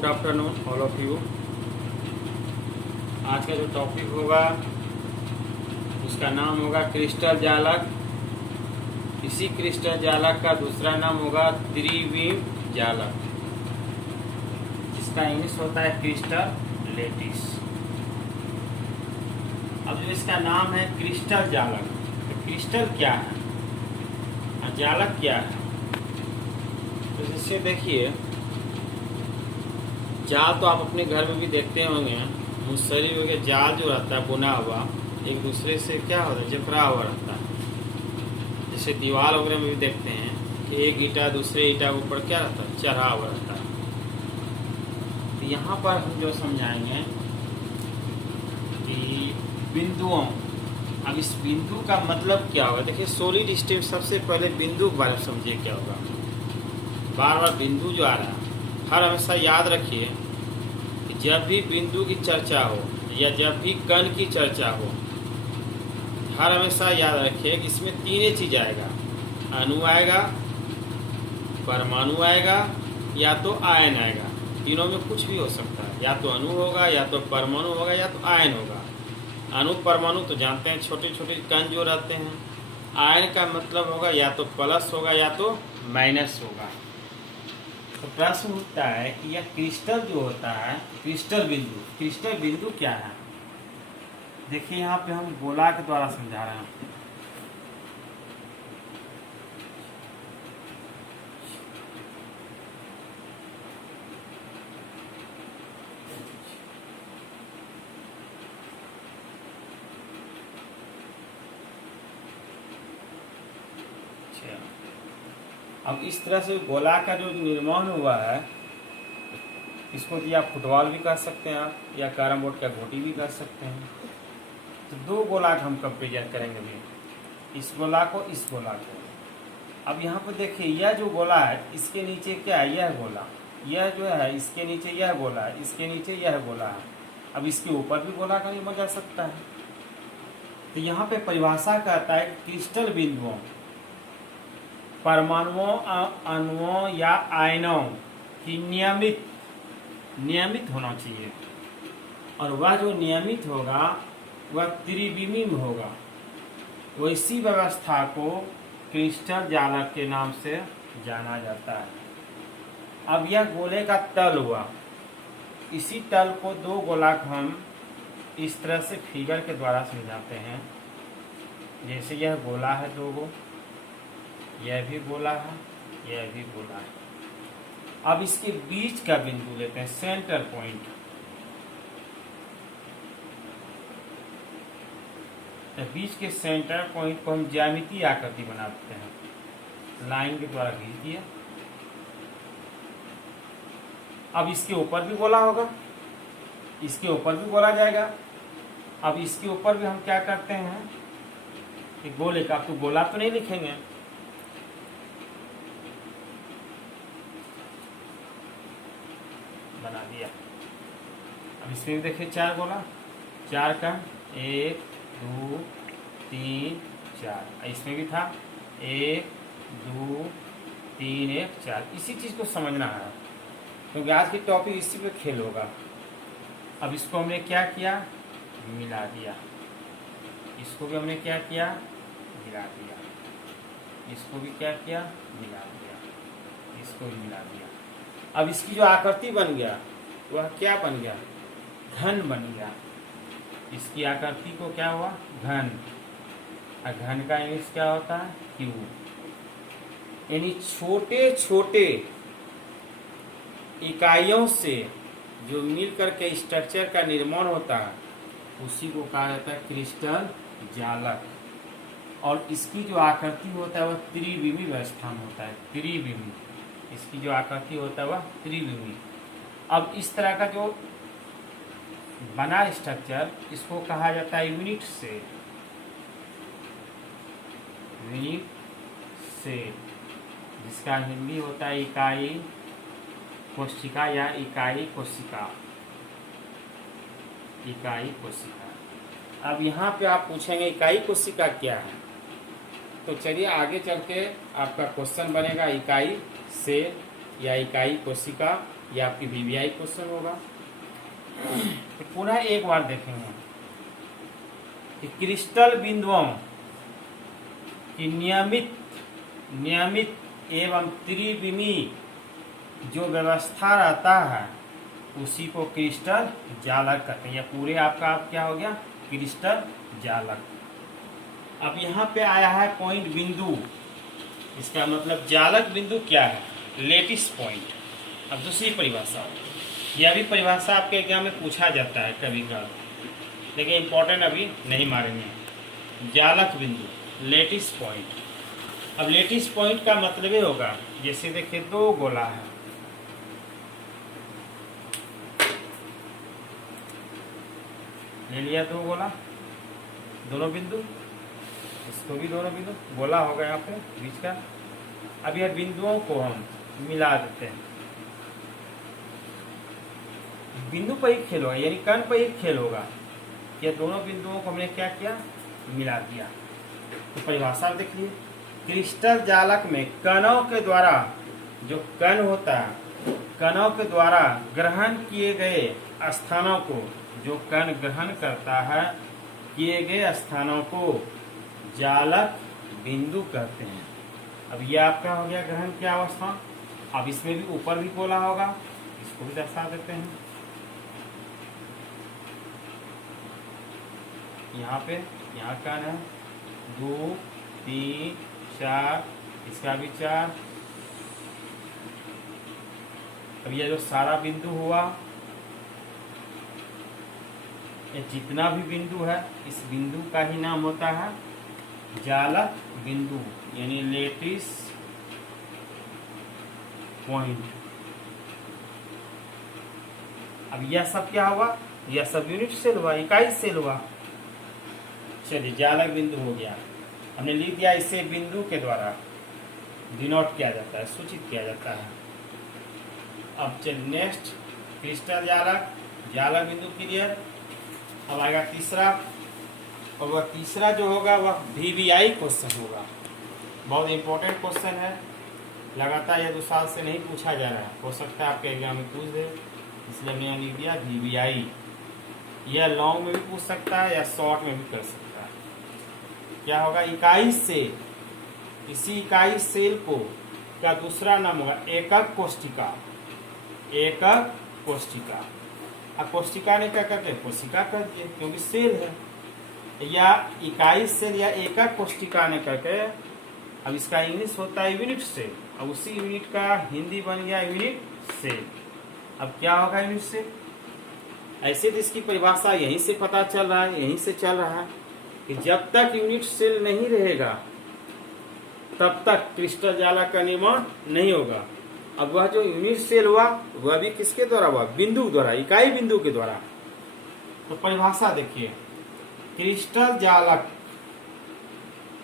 Good afternoon all of you. आज का जो टॉपिक होगा उसका नाम होगा क्रिस्टल जालक। इसी क्रिस्टल जालक का दूसरा नाम होगा त्रिविम जालक, जिसका इंग्लिश होता है क्रिस्टल लेटिस। अब जो इसका नाम है क्रिस्टल जालक, तो क्रिस्टल क्या है और जालक क्या है? तो जैसे देखिए, जाल तो आप अपने घर में भी देखते होंगे, मुसरी वगैरह जाल जो रहता है बुना हुआ, एक दूसरे से क्या होता है, जकड़ा हुआ रहता है। जैसे दीवार वगैरह में भी देखते हैं कि एक ईंटा दूसरे ईंटा के ऊपर क्या रहता है, चढ़ा हुआ रहता है। तो यहाँ पर हम जो समझाएंगे कि बिंदुओं, अब इस बिंदु का मतलब क्या होगा। देखिए सॉलिड स्टेट, सबसे पहले बिंदु के बारे में समझिए क्या होगा। बार बार बिंदु जो आ रहा है, हर हमेशा याद रखिए कि जब भी बिंदु की चर्चा हो या जब भी कण की चर्चा हो, हर हमेशा याद रखिए कि इसमें तीन चीज आएगा, अणु आएगा, परमाणु आएगा, या तो आयन आएगा। तीनों में कुछ भी हो सकता है, या तो अणु होगा, या तो परमाणु होगा, या तो आयन होगा। अणु परमाणु तो जानते हैं, छोटे छोटे कण जो रहते हैं। आयन का मतलब होगा या तो प्लस होगा या तो माइनस होगा। तो प्रश्न उठता है कि यह क्रिस्टल जो होता है, क्रिस्टल बिंदु क्या है। देखिए यहाँ पे हम गोला के द्वारा समझा रहे हैं। अब इस तरह से गोला का जो निर्माण हुआ है, इसको या फुटबॉल भी कर सकते हैं आप, या कैरम बोर्ड का गोटी भी कर सकते हैं। तो दो गोला का हम कंपेरिजन करेंगे अभी, इस गोला को, इस गोला को। अब यहाँ पर देखिए, यह जो गोला है इसके नीचे क्या है, यह गोला, यह जो है इसके नीचे यह गोला है, इसके नीचे यह गोला है। अब इसके ऊपर भी गोला का निर्माण जा सकता है। तो यहाँ पे परिभाषा कहता है क्रिस्टल बिंदुओं, परमाणुओं, अणुओं या आयनों की नियमित होना चाहिए, और वह जो नियमित होगा वह त्रिविमी में होगा। वैसी व्यवस्था को क्रिस्टल जालक के नाम से जाना जाता है। अब यह गोले का तल हुआ, इसी तल को दो गोलाक हम इस तरह से फिगर के द्वारा समझाते हैं। जैसे यह गोला है दो गो, यह भी गोला है, यह भी गोला है। अब इसके बीच का बिंदु लेते हैं, सेंटर पॉइंट। बीच के सेंटर पॉइंट को हम ज्यामितीय आकृति बनाते हैं, लाइन के द्वारा खींच दिया। अब इसके ऊपर भी गोला होगा, इसके ऊपर भी गोला जाएगा। अब इसके ऊपर भी हम क्या करते हैं कि गोले का, तो गोला तो नहीं लिखेंगे, बना दिया। अब इसमें भी देखिए चार गोला, चार का 1 2 3 4, इसमें भी था 1 2 3 1 4। इसी चीज को समझना है, क्योंकि आज की टॉपिक इसी पे खेल होगा। अब इसको हमने क्या किया, मिला दिया। इसको भी हमने क्या किया, मिला दिया। इसको भी क्या किया, मिला दिया। इसको भी मिला दिया। अब इसकी जो आकृति बन गया वह क्या बन गया, घन बन गया। इसकी आकृति को क्या हुआ, घन। और घन का इंग्लिश क्या होता है, क्यूब। यानी छोटे छोटे इकाइयों से जो मिलकर के स्ट्रक्चर का निर्माण होता है, उसी को कहा जाता है क्रिस्टल जालक। और इसकी जो आकृति होता है वह त्रिविमी व्यवस्था में होता है, त्रिविमी। इसकी जो आकृति होता है वह त्रिविमी। अब इस तरह का जो बना स्ट्रक्चर, इसको कहा जाता है यूनिट सेल। यूनिट सेल, जिसका हिंदी होता है इकाई कोशिका या इकाई कोशिका, इकाई कोशिका। अब यहाँ पे आप पूछेंगे इकाई कोशिका क्या है, तो चलिए आगे चल के आपका क्वेश्चन बनेगा इकाई सेल या इकाई कोशिका ये आपकी वीवीआई क्वेश्चन होगा। तो पुनः एक बार देखेंगे कि क्रिस्टल बिंदुओं की नियमित एवं त्रिविमीय जो व्यवस्था रहता है उसी को क्रिस्टल जालक कहते हैं। या पूरे आपका आप क्या हो गया, क्रिस्टल जालक। अब यहाँ पे आया है पॉइंट बिंदु, इसका मतलब जालक बिंदु क्या है, लेटिस पॉइंट। अब दूसरी परिभाषा, यह भी परिभाषा आपके एग्जाम में पूछा जाता है कभी कभी, लेकिन इम्पोर्टेंट अभी नहीं मारेंगे। जालक बिंदु, लेटिस पॉइंट। अब लेटिस पॉइंट का मतलब ये होगा, जैसे देखिए दो गोला है, ले लिया दो गोला, दोनों बिंदु, इसको भी दोनों बिंदु, गोला होगा यहाँ पे बीच का। अब यह बिंदुओं को हम मिला देते हैं, बिंदु पर ही खेल होगा, यानी कण पर ही खेल होगा। ये दोनों बिंदुओं को हमने क्या किया, मिला दिया। तो परिभाषा देखिए, क्रिस्टल जालक में कणों के द्वारा, जो कण होता है, कणों के द्वारा ग्रहण किए गए स्थानों को, जो कण ग्रहण करता है किए गए स्थानों को जालक बिंदु कहते हैं। अब ये आपका हो गया ग्रहण की अवस्था। अब इसमें भी ऊपर भी गोला होगा, इसको भी दर्शा देते हैं। यहाँ पे, यहाँ कण है 2 3 4, इसका भी 4। अब ये जो सारा बिंदु हुआ, ये जितना भी बिंदु है, इस बिंदु का ही नाम होता है जालक बिंदु, यानी लेटिस पॉइंट। अब यह सब क्या हुआ, यह सब यूनिट सेल हुआ, इकाई सेल हुआ। चलिए जालक बिंदु हो गया, हमने लिख दिया, इसे बिंदु के द्वारा डिनोट किया जाता है, सूचित किया जाता है। अब चलिए नेक्स्ट, क्रिस्टल जालक, जालक बिंदु क्लियर। अब आएगा तीसरा, और वह तीसरा जो होगा वह वीवीआई क्वेश्चन होगा। बहुत इंपॉर्टेंट क्वेश्चन है, लगातार यह 2 साल से नहीं पूछा जा रहा है, हो सकता है आपके एग्जाम में पूछ दे, इसलिए मैंने लिख दिया वीवीआई। यह लॉन्ग में भी पूछ सकता है या शॉर्ट में भी कर सकता है। क्या होगा, इकाई सेल, इसी इकाई सेल को क्या दूसरा नाम होगा, एकक कोशिका, एकक कोशिका। अब कोशिका ने क्या करते हैं, कोशिका कर दिए क्योंकि सेल है, या इकाई सेल या एकक कोशिका ने करके, अब इसका इंग्लिश होता है यूनिट सेल, अब उसी यूनिट का हिंदी बन गया यूनिट सेल। अब क्या होगा यूनिट सेल, ऐसे तो इसकी परिभाषा यहीं से पता चल रहा है, यहीं से चल रहा है कि जब तक यूनिट सेल नहीं रहेगा तब तक क्रिस्टल जालक का निर्माण नहीं होगा। अब वह जो यूनिट सेल हुआ वह भी किसके द्वारा हुआ, बिंदु द्वारा, इकाई बिंदु के द्वारा। तो परिभाषा देखिए, क्रिस्टल जालक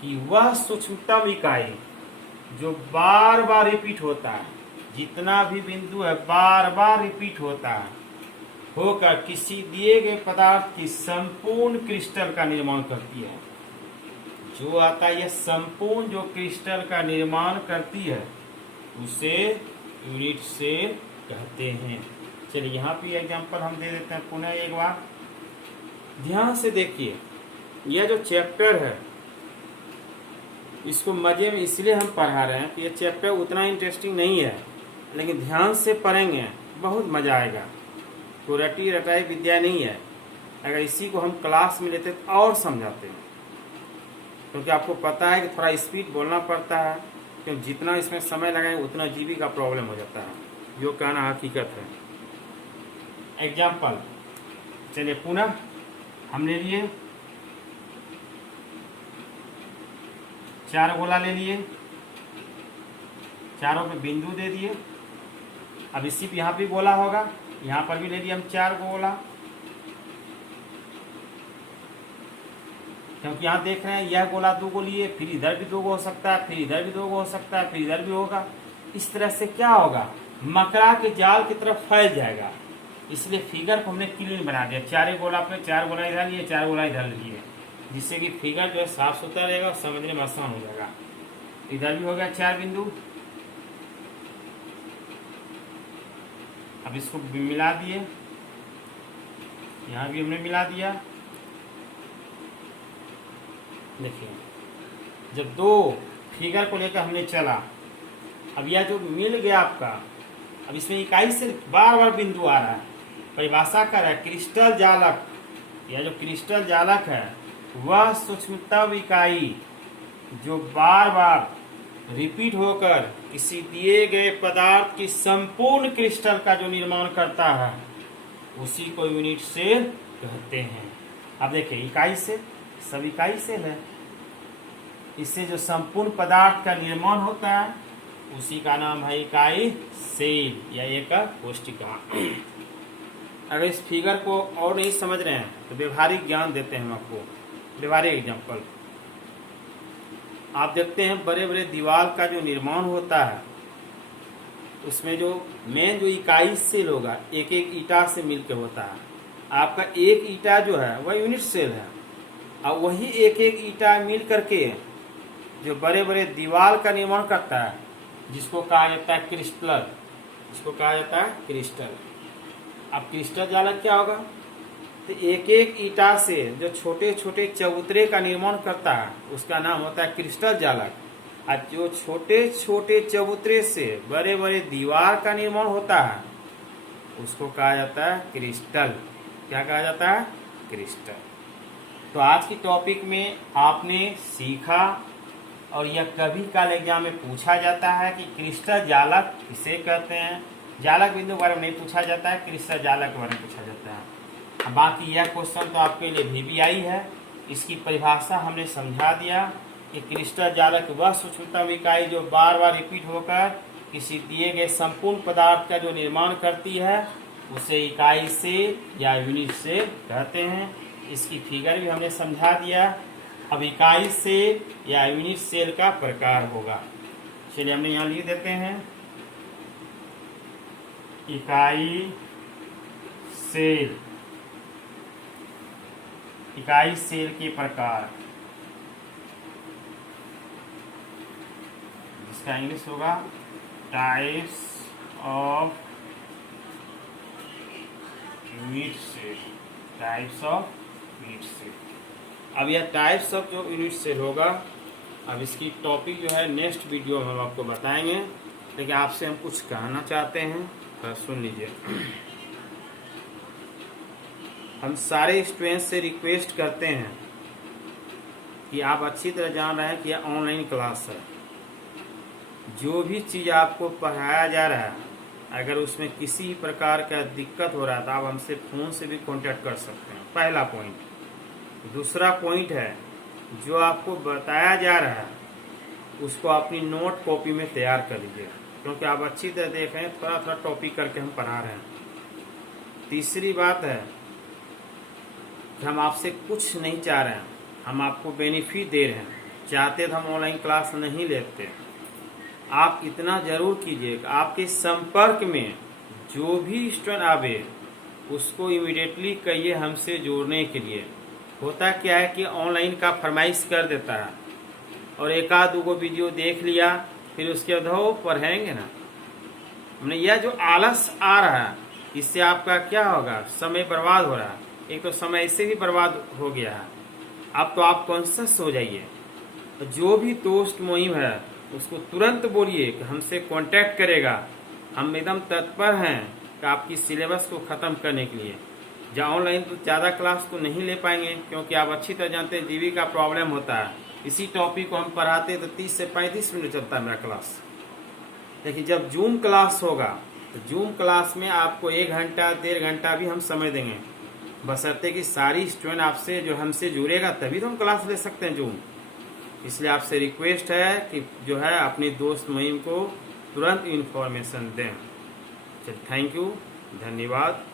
की वह सूक्ष्मतम इकाई जो बार बार रिपीट होता है, जितना भी बिंदु है बार बार रिपीट होता है, होकर किसी दिए गए पदार्थ की संपूर्ण क्रिस्टल का निर्माण करती है। जो आता है यह संपूर्ण जो क्रिस्टल का निर्माण करती है उसे यूनिट सेल कहते हैं। चलिए यहाँ पे एग्जांपल हम दे देते हैं पुनः एक बार, ध्यान से देखिए। यह जो चैप्टर है इसको मजे में इसलिए हम पढ़ा रहे हैं कि यह चैप्टर उतना इंटरेस्टिंग नहीं है, लेकिन ध्यान से पढ़ेंगे बहुत मजा आएगा। तो रटी रटाई विद्या नहीं है, अगर इसी को हम क्लास में लेते तो और समझाते हैं, क्योंकि आपको पता है कि थोड़ा स्पीड बोलना पड़ता है, क्योंकि जितना इसमें समय लगाएंगे उतना जीबी का प्रॉब्लम हो जाता है, जो कहना हकीकत है। एग्जाम्पल, चलिए पुनः हमने लिए 4 गोला ले लिए, चारों पे बिंदु दे दिए। अब इसी पे यहाँ भी गोला होगा, यहाँ पर भी ले लिए हम 4 गोला, क्योंकि यहाँ देख रहे हैं यह गोला 2 गो लिए, फिर इधर भी 2 गो हो सकता है, फिर इधर भी 2 गो हो सकता है, फिर इधर भी होगा। इस तरह से क्या होगा, मकड़ा के जाल की तरफ फैल जाएगा। इसलिए फिगर को हमने क्लीन बना दिया, 4 गोला पे 4 गोला इधर लिए, 4 गोला इधर लिए, जिससे कि फिगर जो है साफ सुथरा रहेगा और समझने में आसान हो जाएगा। इधर भी हो गया 4 बिंदु, अब इसको मिला दिए, यहाँ भी हमने मिला दिया। देखिए जब दो फिगर को लेकर हमने चला, अब यह जो मिल गया आपका, अब इसमें इकाई से बार बार बिंदु आ रहा है, परिभाषा कर रहा है क्रिस्टल जालक। यह जो क्रिस्टल जालक है वह सूक्ष्मतम इकाई जो बार बार रिपीट होकर किसी दिए गए पदार्थ की संपूर्ण क्रिस्टल का जो निर्माण करता है उसी को यूनिट सेल कहते हैं। अब देखिए इकाई सेल, सब इकाई सेल है, इससे जो संपूर्ण पदार्थ का निर्माण होता है उसी का नाम है इकाई सेल या एक कोशिका। अगर इस फिगर को और नहीं समझ रहे हैं तो व्यवहारिक ज्ञान देते हैं हम आपको, व्यवहारिक एग्जाम्पल। आप देखते हैं बड़े बड़े दीवार का जो निर्माण होता है उसमें जो मेन जो इकाई सेल होगा एक एक ईटा से मिलकर होता है। आपका एक ईटा जो है वह यूनिट सेल है, और वही एक एक ईटा मिल करके जो बड़े बड़े दीवार का निर्माण करता है जिसको कहा जाता है क्रिस्टल, जिसको कहा जाता है क्रिस्टल। अब क्रिस्टल जालक क्या होगा, तो एक एक ईटा से जो छोटे छोटे चबूतरे का निर्माण करता है उसका नाम होता है क्रिस्टल जालक। और जो छोटे छोटे चबूतरे से बड़े बड़े दीवार का निर्माण होता है उसको कहा जाता है क्रिस्टल। क्या कहा जाता है, क्रिस्टल। तो आज की टॉपिक में आपने सीखा, और यह कभी काल एग्जाम में पूछा जाता है कि क्रिस्टल जालक किसे कहते हैं। जालक बिंदु के बारे में नहीं पूछा जाता है, क्रिस्टल जालक के बारे में पूछा जाता है। बाकी यह क्वेश्चन तो आपके लिए VBI है, इसकी परिभाषा हमने समझा दिया कि क्रिस्टल जालक वह सूक्ष्मतम इकाई जो बार बार रिपीट होकर किसी दिए गए संपूर्ण पदार्थ का जो निर्माण करती है उसे इकाई से या यूनिट से कहते हैं। इसकी फिगर भी हमने समझा दिया। अब इकाई सेल या यूनिट सेल का प्रकार होगा, चलिए हमने यहाँ लिख देते हैं इकाई सेल। इकाई सेल के प्रकार, जिसका इंग्लिश होगा types of unit cell, types of unit cell. अब यह टाइप्स ऑफ जो यूनिट सेल होगा, अब इसकी टॉपिक जो है नेक्स्ट वीडियो में हम आपको बताएंगे, लेकिन आपसे हम कुछ कहना चाहते हैं तो सुन लीजिए। हम सारे स्टूडेंट्स से रिक्वेस्ट करते हैं कि आप अच्छी तरह जान रहे हैं कि यह ऑनलाइन क्लास है। जो भी चीज़ आपको पढ़ाया जा रहा है अगर उसमें किसी प्रकार का दिक्कत हो रहा है तो आप हमसे फ़ोन से भी कांटेक्ट कर सकते हैं, पहला पॉइंट। दूसरा पॉइंट है जो आपको बताया जा रहा है उसको अपनी नोट कॉपी में तैयार कर लीजिए, क्योंकि आप अच्छी तरह देख रहे हैं थोड़ा थोड़ा टॉपिक करके हम पढ़ा रहे हैं। तीसरी बात है कि हम आपसे कुछ नहीं चाह रहे हैं, हम आपको बेनिफिट दे रहे हैं। चाहते तो हम ऑनलाइन क्लास नहीं लेते। आप इतना जरूर कीजिए कि आपके संपर्क में जो भी स्टूडेंट आवे उसको इमीडिएटली कहिए हमसे जोड़ने के लिए। होता क्या है कि ऑनलाइन का फरमाइश कर देता है और एक आध दो वीडियो देख लिया, फिर उसके बाद हो पढ़ेंगे ना। हमने यह जो आलस आ रहा है इससे आपका क्या होगा, समय बर्बाद हो रहा है। एक तो समय इससे भी बर्बाद हो गया है। अब तो आप कॉन्शियस हो जाइए। जो भी दोस्त मुहिम है उसको तुरंत बोलिए कि हमसे कांटेक्ट करेगा। हम एकदम तत्पर हैं कि आपकी सिलेबस को ख़त्म करने के लिए। जहाँ ऑनलाइन तो ज़्यादा क्लास तो नहीं ले पाएंगे, क्योंकि आप अच्छी तरह जानते हैं जीबी का प्रॉब्लम होता है। इसी टॉपिक को हम पढ़ाते हैं तो 30 से 35 मिनट चलता है मेरा क्लास। लेकिन जब जूम क्लास होगा तो जूम क्लास में आपको 1 घंटा 1.5 घंटा भी हम समय देंगे, बशर्ते कि सारी स्टूडेंट आपसे जो हमसे जुड़ेगा तभी तो हम क्लास ले सकते हैं जूम। इसलिए आपसे रिक्वेस्ट है कि जो है अपनी दोस्त मुहिम को तुरंत इन्फॉर्मेशन दें। चलिए, थैंक यू, धन्यवाद।